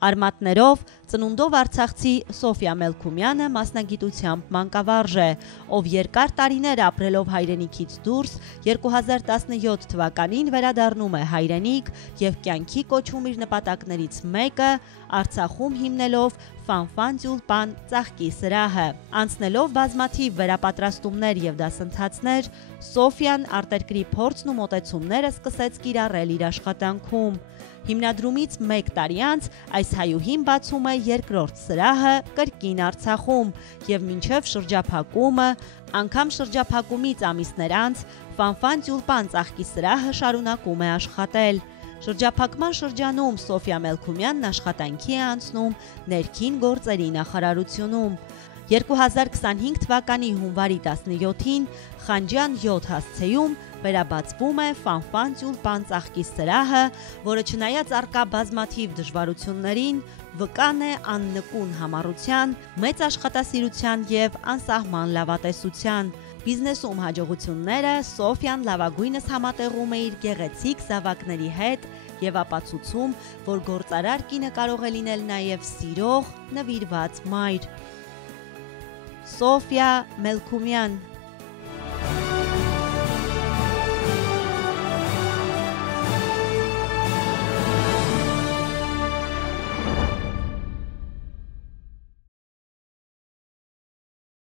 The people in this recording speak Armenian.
Արմատներով ծնունդով արցախցի Սոֆիա Մելքումյանը մասնագիտությամբ մանկավարժ է, ով երկար տարիներ ապրելով հայրենիքից դուրս 2017 թվականին վերադառնում է հայրենիք և կյանքի կոչում իր նպատակներից մեկը Արցախում հիմնելով Ֆանֆան Տյուլպան ծաղկի սրահը։ Անցնելով բազմաթիվ վերապատրաստումներ և դասընթացներ, Սոֆիան արտերկրի փորձն ու մոտեցումները սկսեց կիրառել իր աշխատանքում։ Հիմնադրումից 1 տարի անց այս հայուհին բացում է երկրորդ սրահը կրկին Արցախում և մինչև շրջափակումը, անգամ շրջափակումից ամիսներ անց Ֆանֆան Տյուլպան ծաղկի սրահը շարունակում է աշխատել։ Շրջափակման շրջանում Սոֆիա Մելքումյանն աշխատանքի է անցնում ներքին գործերի նախարարությունում։ 2025 թվականի հունվարի 17-ին Խանջյան 7 հասցեում վերաբացվում է Ֆանֆան Տյուլպան ծաղկի սրահը, որը չնայած առկա բազմաթիվ դժվարություններին, վկան է աննկուն համառության, մեծ աշխատասիրության և անսահման լավատեսության։ Բիզնեսում հաջողությունները Սոֆիան լավագույնս համատեղում է իր գեղեցիկ զավակների հետ և ապացուցում, որ գործարար կինը կարող է լինել նաև սիրող, նվիրված մայր։ Սոֆիա Մելքումյան